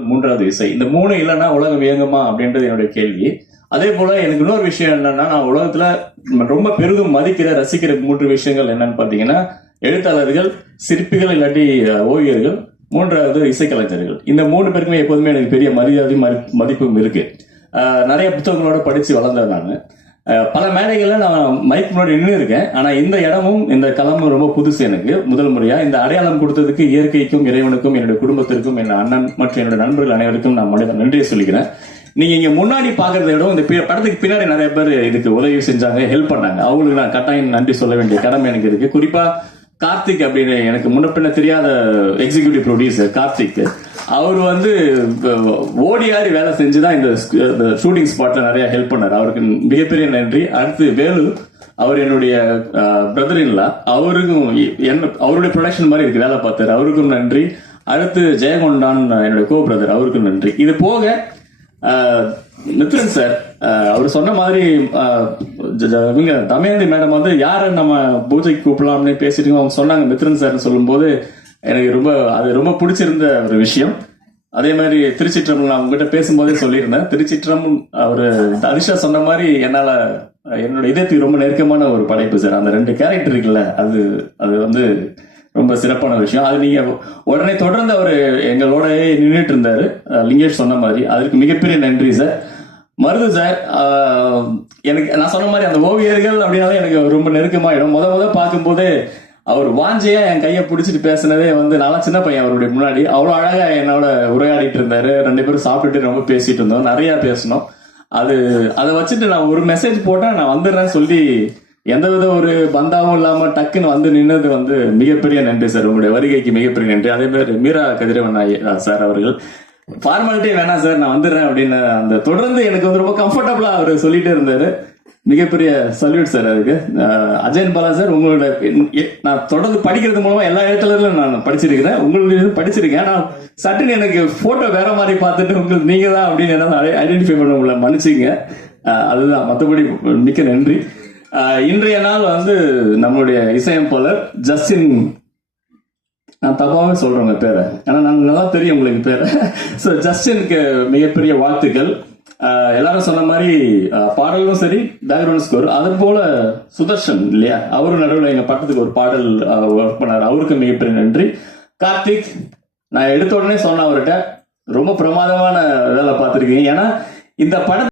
மூன்றாவது இசை இந்த மூணு இல்லைன்னா உலகம் இயங்குமா அப்படின்றது என்னுடைய கேள்வி. அதே போல எனக்கு இன்னொரு விஷயம் என்னன்னா நான் உலகத்துல ரொம்ப பெரிதும் மதிக்கிற ரசிக்கிற மூன்று விஷயங்கள் என்னன்னு பாத்தீங்கன்னா எழுத்தாளர்கள் சிற்பிகள் இல்லாட்டி ஓவியர்கள் மூன்றாவது இசைக்கலைஞர்கள். இந்த மூணு பேருக்குமே எப்போதுமே எனக்கு பெரிய மரியாதையும் மதிப்பும் இருக்கு. நிறைய புத்தகங்களோட படிச்சு வளர்ந்தேன் நான். பல மேடைகளில் நான் மைக் முன்னாடி நின்று இருக்கேன். ஆனா இந்த இடமும் இந்த களமும் ரொம்ப புதுசு எனக்கு. முதல் முறையா இந்த அடையாளம் கொடுத்ததுக்கு இயற்கைக்கும் இறைவனுக்கும் என்னுடைய குடும்பத்திற்கும் என் அண்ணன் மற்றும் என்னுடைய நண்பர்கள் அனைவருக்கும் நான் மனித நன்றியை சொல்லிக்கிறேன். நீங்க இங்க முன்னாடி பாக்குறத விட இந்த படத்துக்கு பின்னாடி நிறைய பேர் இதுக்கு உதவி செஞ்சாங்க ஹெல்ப் பண்ணாங்க. அவங்களுக்கு நான் கட்டாயம் நன்றி சொல்ல வேண்டிய கடமை எனக்கு இருக்கு. குறிப்பா கார்த்திக் அப்படின்னு எனக்கு முன்ன பின்ன தெரியாத எக்ஸிகியூட்டிவ் ப்ரொடியூசர் கார்த்திக். அவர் வந்து ஓடியாடி ஓடி ஆடி வேலை இந்த ஷூட்டிங் ஸ்பாட்ல நிறைய ஹெல்ப் பண்ணார். அவருக்கு மிகப்பெரிய நன்றி. அடுத்து வேலு அவர் என்னுடைய பிரதர் இல்லா அவருக்கும் என்ன அவருடைய ப்ரொடக்ஷன் மாதிரி இருக்கு வேலை பார்த்தாரு. அவருக்கும் நன்றி. அடுத்து ஜெயகொண்டான் என்னுடைய கோ பிரதர் அவருக்கும் நன்றி. இது போக மித்ரன் சார் அவர் சொன்ன மாதிரி இவங்க தமயந்தி மேடம் வந்து யாரை நம்ம பூஜைக்கு கூப்பிடலாம்னு பேசிட்டு அவங்க சொன்னாங்க மித்ரன் சார் சொல்லும்போது எனக்கு ரொம்ப அது ரொம்ப பிடிச்சிருந்த ஒரு விஷயம். அதே மாதிரி திருச்சிற்றம்பலம் நான் உங்ககிட்ட பேசும்போதே சொல்லியிருந்தேன். திருச்சிற்றம்பலம் அவர் அரிஷா சொன்ன மாதிரி என்னால என்னோட இதயத்துக்கு ரொம்ப நெருக்கமான ஒரு படைப்பு சார் அந்த ரெண்டு கேரக்டர் இருக்குல்ல அது அது வந்து ரொம்ப சிறப்பான விஷயம். அது நீங்க உடனே தொடர்ந்து அவர் எங்களோட நின்றுட்டு இருந்தாரு. லிங்கேஷ் சொன்ன மாதிரி. அதற்கு மிகப்பெரிய நன்றி சார் மருது சார் எனக்கு நான் சொன்ன மாதிரி அந்த ஓவியர்கள் அப்படின்னாலே எனக்கு ரொம்ப நெருக்கமாயிடும். முத முத பார்க்கும்போதே அவர் வாஞ்சையா என் கையை பிடிச்சிட்டு பேசினதே வந்து நல்லா சின்ன பையன் அவருடைய முன்னாடி. அவ்வளோ அழகா என்னோட உரையாடிட்டு இருந்தாரு. ரெண்டு பேரும் சாப்பிட்டுட்டு ரொம்ப பேசிட்டு இருந்தோம். நிறைய பேசினோம். அது அதை வச்சுட்டு நான் ஒரு மெசேஜ் போட்டேன் நான் வந்துடுறேன்னு சொல்லி எந்தவித ஒரு பந்தாவும் இல்லாம டக்குன்னு வந்து நின்னது வந்து மிகப்பெரிய நன்றி சார். உங்களுடைய வருகைக்கு மிகப்பெரிய நன்றி. அதே மாதிரி மீரா கதிரவன் சார் அவர்கள். ஃபார்மாலிட்டி வேணாம் சார் நான் வந்துடுறேன் அப்படின்னு அந்த தொடர்ந்து எனக்கு வந்து ரொம்ப கம்ஃபர்டபுளா அவர் சொல்லிட்டு இருந்தாரு. மிகப்பெரிய சல்யூட் சார் அதுக்கு. அஜயன் பாலா சார் உங்களோட நான் தொடர்ந்து படிக்கிறது மூலமா எல்லா இடத்துலயும் நான் படிச்சிருக்கிறேன். உங்களுக்கு படிச்சிருக்கேன். ஆனால் சட்டுன்னு எனக்கு போட்டோ வேற மாதிரி பார்த்துட்டு உங்களுக்கு நீங்க தான் அப்படின்னு என்னால ஐடென்டிஃபை பண்ண உங்களை மன்னிச்சிங்க. அதுதான். மற்றபடி மிக்க நன்றி. இன்றைய நாள் வந்து நம்மளுடைய இசையமைப்பாளர் ஜஸ்டின் நான் தப்பாவே சொல்றேன் உங்க பேரை. ஏன்னா நான் நல்லா தெரியும் உங்களுக்கு பேரை. ஸோ ஜஸ்டினுக்கு மிகப்பெரிய வாழ்த்துக்கள். எல்லாரும் சொன்ன மாதிரி பாடலும் சரி பேக்ரவுண்ட் ஸ்கோர் அது போல சுதர்ஷன் இல்லையா? அவரும் நடுவில் எங்க பக்கத்துக்கு ஒரு பாடல் ஒர்க் பண்ணார். அவருக்கு மிகப்பெரிய நன்றி. கார்த்திக் நான் எடுத்த உடனே சொன்னேன் அவர்கிட்ட. ரொம்ப பிரமாதமான வேலை பார்த்துருக்கீங்க. ஏன்னா இந்த படத்தை